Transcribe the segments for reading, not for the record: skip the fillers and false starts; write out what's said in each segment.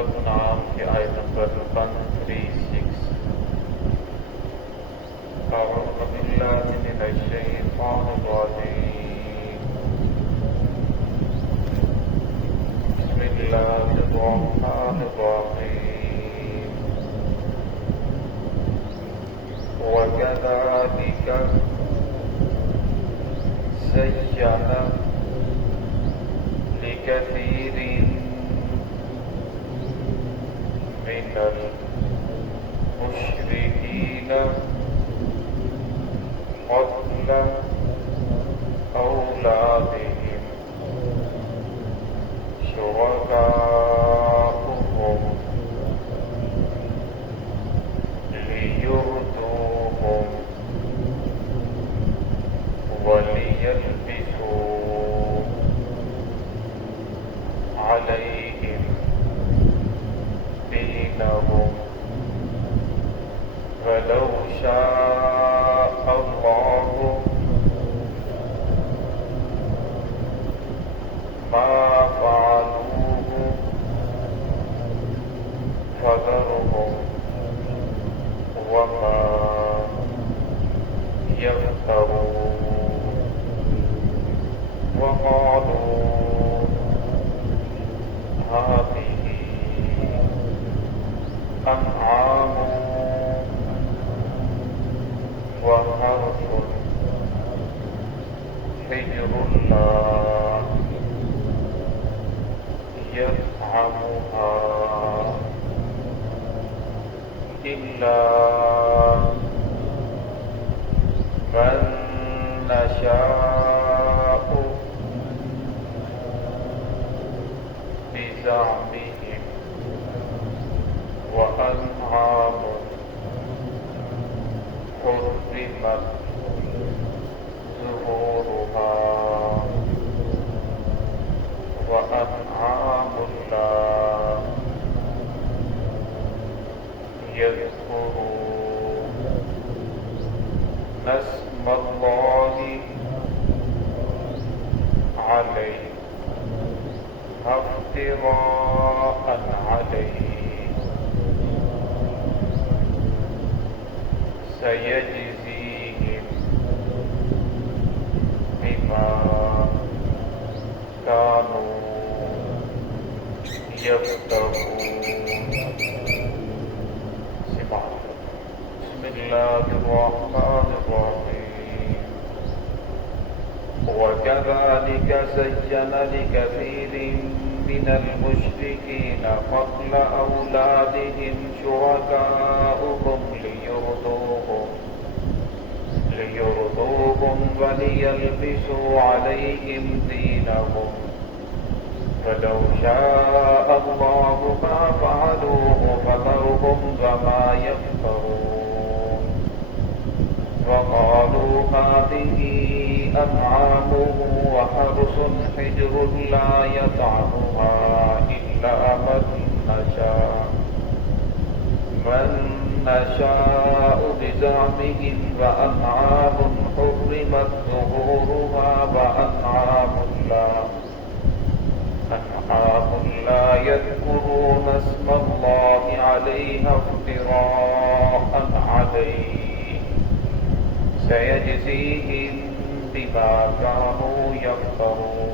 سورۃ الانعام کی آیت نمبر 136۔ اعوذ باللہ من الشیطان الرجیم، بسم اللہ الرحمن الرحیم، وَكَذَلِكَ زَيَّنَ لِكَثِيرٍ من المشركين قتل أولادهم شركاؤهم ليردوهم وليلبسوا عليهم دينهم ولو شاء الله ما فعلوه فذرهم وما يفترون وقالوا هذه أنعام وحرث حجر لا يطعمها إلا من نشاء بزعمهم وأنعام حرمت ظهورها وأنعام لا يذكرون اسم الله عليه افتراء عليه سيجزيهم بما كانوا يفترون۔ بسم الله الرحمن الرحيم، وكذلك زين لكثير من المشركين قتل أولادهم شركاؤهم ليردوهم وليلبسوا عليهم دينهم فلو شاء الله ما فعلوه فذرهم وما يفترون وقالوا هذه أنعام وحرث حجر لا يطعمها إلا من نشاء بزعمهم وأنعام حرمت ظهورها وأنعام لا يذكرون اسم الله عليها افتراء عليه سيجزيهم بما كانوا يفترون۔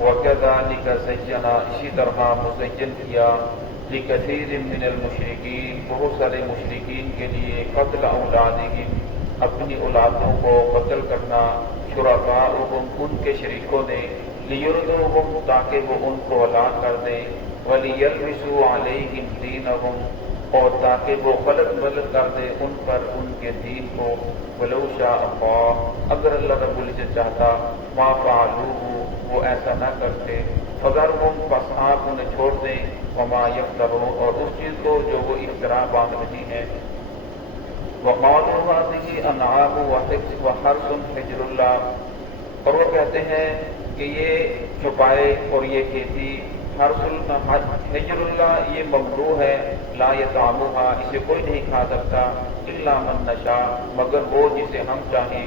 وكذلك زين، اسی طرح مزین کیا لکثیر من المشرکین، بہت سارے مشرکین کے لیے قتل اولادہم، اپنی اولادوں کو قتل کرنا، شرکاؤہم، ان کے شریکوں نے، لیردوہم، تاکہ وہ ان کو ہلاک کر دیں، ولیلبسوا علیہم دینہم، اور تاکہ وہ غلط ملت کر دے ان پر ان کے دین کو، ولو شاء اللہ، اگر اللہ رب العزت چاہتا، ما فعلوہ، وہ ایسا نہ کرتے، فذرہم، پس آپ انہیں چھوڑ دیں، وما یفترون، اور اس چیز کو جو وہ افتراء باندھ رہی ہیں، وقالوا هذه انعام وحرث حجر اللہ، اور وہ کہتے ہیں کہ یہ چھپائے اور یہ کھیتی حجر اللہ، یہ ممنوع ہے، لا یطعمها، اسے کوئی نہیں کھا سکتا، الا من نشاء، مگر وہ جسے ہم چاہیں،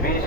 20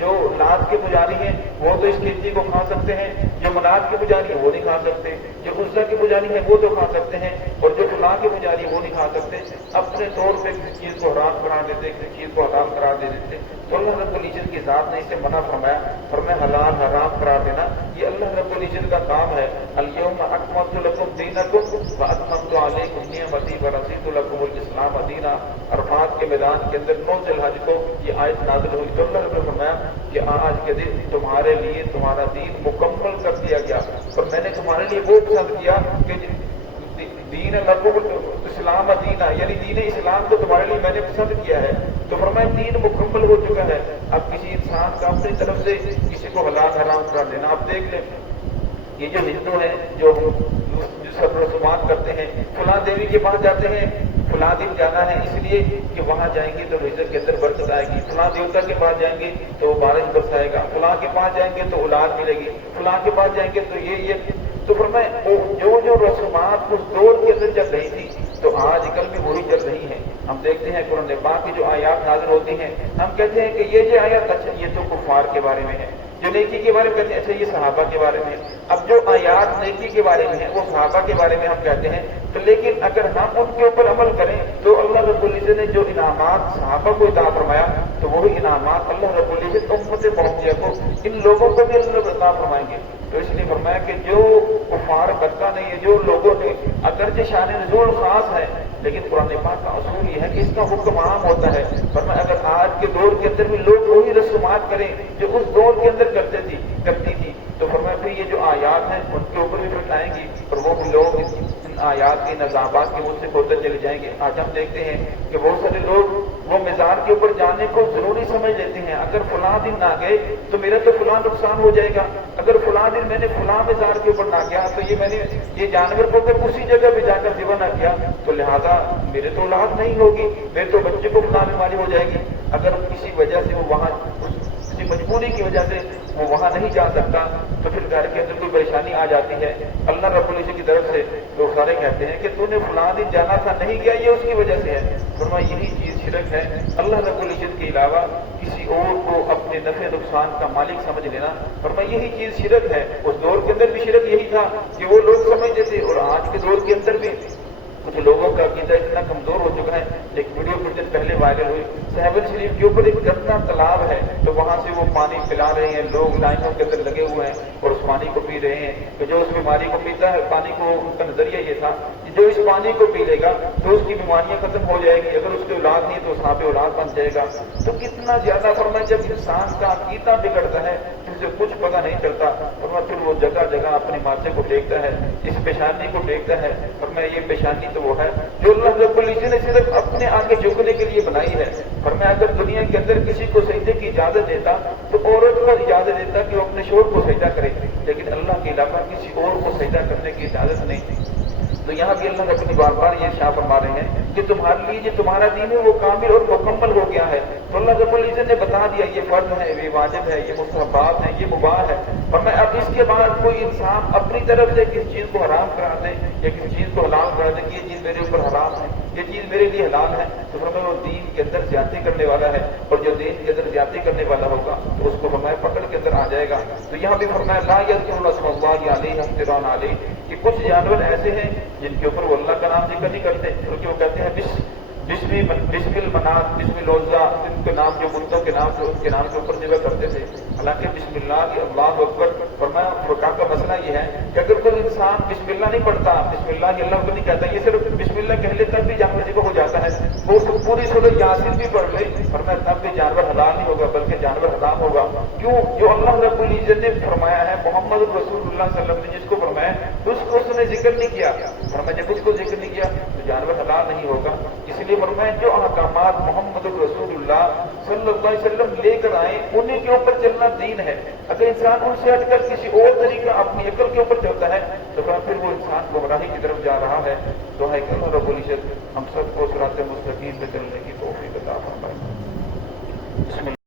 جو لات کے پجاری ہیں وہ تو اس کھیتی کو کھا سکتے ہیں، جو منات کے پجاری ہیں وہ نہیں کھا سکتے، جو عزا کے پجاری ہیں وہ تو کھا سکتے ہیں، اور جو خلا کے پجاری ہیں وہ نہیں کھا سکتے۔ اپنے طور پہ کسی چیز کو حرام قرار دیتے، کسی چیز کو حلال قرار دے دیتے۔ تو اللہ رب العزت کی ذات نے اسے منع فرمایا، فرمایا حلال حرام قرار دینا یہ اللہ رب العزت کا کام ہے۔ الیوم اکملت لکم دینکم واتممت علیکم نعمتی ورضیت لکم الاسلام دینا۔ عرفات کے میدان کے اندر 9 ذی الحج کو یہ آیت نازل ہوئی تو اللہ نے فرمایا کہ آج کے دن تمہارے لیے تمہارا دین مکمل کر دیا گیا، اور میں نے تمہارے لیے وہ پسند کیا کہ دین لکم اسلام دینا، یعنی دین اسلام کو تمہارے لیے میں نے پسند کیا ہے۔ تو فرمایا دین مکمل ہو چکا ہے، اب کسی انسان کا اپنی طرف سے کسی کو حلال حرام کر دینا۔ آپ دیکھ لیں یہ جو ہندو ہیں جو سب رسومات کرتے ہیں، فلاں دیوی کے پاس جاتے ہیں، فلاں دن جانا ہے اس لیے کہ وہاں جائیں گے تو رزق کے اندر برکت آئے گی، فلاں دیوتا کے پاس جائیں گے تو بارش برسائے گا، فلاں کے پاس جائیں گے تو اولاد ملے گی، فلاں کے پاس جائیں گے تو یہ تو فرمایا جو رسومات اس دور کے اندر چل رہی تھی تو آج کل بھی وہی چل رہی ہیں۔ ہم دیکھتے ہیں قرآن پاک کی جو آیات نازل ہوتی ہیں، ہم کہتے ہیں کہ یہ جو آیات اچھا یہ تو کفار کے بارے میں ہے، جو نیکی کے بارے میں کہتے ہیں اچھا یہ صحابہ کے بارے میں ہے۔ اب جو آیات نیکی کے بارے میں ہے وہ صحابہ کے بارے میں ہم کہتے ہیں، تو لیکن اگر ہم ان کے اوپر عمل کریں تو اللہ رب العزت نے جو انعامات صحابہ کو عطا فرمایا تو وہی انعامات اللہ رب العزت امت محمدیہ کو ان لوگوں کو بھی اللہ عطا فرمائیں گے۔ تو اس لیے فرمایا کہ جو کفار برقہ نہیں ہے، جو لوگوں نے اگرچہ شان نزول خاص ہے لیکن قرآن پاک کا اصول یہ ہے کہ اس کا حکم عام ہوتا ہے۔ فرمایا اگر آج کے دور کے اندر بھی لوگ وہی رسومات کریں جو اس دور کے اندر کرتی تھی تو فرمایا پھر یہ جو آیات ہیں ان کے اوپر بھی پھٹائیں گی اور وہ بھی لوگ ان آیات کے نظامات کے مجھ سے ہوتے چلے جائیں گے۔ آج ہم دیکھتے ہیں کہ بہت سارے لوگ وہ مزار کے اوپر جانے کو ضروری سمجھ لیتے ہیں، اگر فلاں دن نہ گئے تو میرا تو فلاں نقصان ہو جائے گا، اگر فلاں دن میں نے فلاں مزار کے اوپر نہ گیا تو یہ جانور کو اگر اسی جگہ پہ جا کر ذبح نہ کیا تو لہذا میرے تو اولاد نہیں ہوگی، میرے تو بچے کو فلاں بیماری ہو جائے گی۔ اگر کسی وجہ سے وہ وہاں کسی مجبوری کی وجہ سے وہ وہاں نہیں جا سکتا تو پھر گھر کے اندر کوئی پریشانی آ جاتی ہے، اللہ رب العزت کی طرف سے لوگ سارے کہتے ہیں کہ تو نے فلاں دن جانا تھا نہیں گیا یہ اس کی وجہ سے ہے۔ فرمایا یہی چیز شرک ہے، اللہ رب العزت کے علاوہ کسی اور کو اپنے نفع نقصان کا مالک سمجھ لینا، فرمایا یہی چیز شرک ہے۔ اس دور کے اندر بھی شرک یہی تھا کہ وہ لوگ سمجھتے تھے، اور آج کے دور کے اندر بھی کچھ لوگوں کا عقیدہ اتنا کمزور ہو چکا ہے۔ ایک ویڈیو کچھ دن پہلے وائرل ہوئی، صحابہ شریف کے اوپر ایک گندا تالاب ہے تو وہاں سے وہ پانی پلا رہے ہیں، لوگ لائنوں کے اندر لگے ہوئے ہیں اور اس پانی کو پی رہے ہیں۔ تو جو اس بیماری کو پیتا ہے پانی کو، ان کا نظریہ یہ تھا کہ جو اس پانی کو پی لے گا تو اس کی بیماریاں ختم ہو جائے گی، اگر اس کی اولاد نہیں تو صاحب اولاد بن جائے گا۔ تو کتنا زیادہ فرمایا جب انسان کا عقیدہ بگڑتا ہے تو اسے کچھ پتہ نہیں چلتا، اور پھر وہ جگہ جگہ اپنے ماتھے کو ٹیکتا ہے، اس پیشانی کو ٹیکتا ہے، اور میں یہ پیشانی تو وہ ہے جو اللہ رب العزت نے صرف اپنے آگے جھکنے کے لیے بنائی ہے۔ فرمایا اگر دنیا کے اندر کسی کو سجدے کی اجازت دیتا تو عورت کو اجازت دیتا کہ وہ اپنے شوہر کو سجدہ کرے، لیکن اللہ کے علاوہ کسی اور کو سجدہ کرنے کی اجازت نہیں۔ تو یہاں بھی اللہ اپنی بار بار یہ شاہ فرما رہے ہیں کہ تمہارے لیے جو تمہارا دین ہے وہ کامل اور مکمل ہو گیا ہے۔ تو اللہ رب العزت نے بتا دیا یہ فرض ہے، یہ واجب ہے، یہ مستحبات ہے، یہ مباح ہے، اور میں اب اس کے بعد کوئی انسان اپنی طرف سے کسی چیز کو حرام کرا دے یا کسی چیز کو حلال کرا دے کہ یہ چیز میرے اوپر حرام ہے، یہ چیز میرے لیے حلال ہے، تو فرمایا وہ دین کے اندر زیادتی کرنے والا ہے، اور جو دین کے اندر زیادتی کرنے والا ہوگا تو اس کو فرمایا پکڑ کے اندر آ جائے گا۔ تو یہاں بھی فرمایا لا یذکرون اسم اللہ علیہ افتراء علیہ، کہ کچھ جانور ایسے ہیں جن کے اوپر وہ اللہ کا نام ذکر نہیں کرتے، کیونکہ وہ کہتے ہیں بسم المنات، بسم العزا، ان کے نام جو بتوں کے نام جو ان کے نام کے اوپر ذبح کرتے تھے، حالانکہ بسم اللہ کی اللہ اکبر۔ فرمایا فقہ کا مسئلہ یہ ہے کہ اگر کوئی انسان بسم اللہ نہیں پڑھتا، بسم اللہ کی اللہ کو نہیں کہتا، یہ صرف بسم اللہ کہہ لے تب بھی جانور ذبح ہو جاتا ہے، وہ پوری سورۃ یاسین بھی پڑھ لے، فرمایا تب بھی جانور حلال نہیں ہوگا بلکہ جانور حرام ہوگا۔ کیوں؟ جو اللہ رب العزت نے فرمایا ہے، محمد رسول اللہ صلی اللہ علیہ وسلم نے جس کو فرمایا اس کو اس نے ذکر نہیں کیا، فرمایا جب اس کو ذکر نہیں کیا تو جانور حلال نہیں ہوگا۔ اس لیے فرمایا جو احکامات محمد رسول اللہ صلی اللہ علیہ وسلم لے کر آئے انہیں کے اوپر چلنا دین ہے۔ اگر انسان ان سے ہٹ کر کسی اور طریقہ اپنی عقل کے اوپر چلتا ہے تو پھر وہ انسان گمراہی کی طرف جا رہا ہے۔ تو ہے کہ اللہ رب العزت ہم سب کو صراط مستقیم پہ چلنے کی توفیق عطا فرمائے۔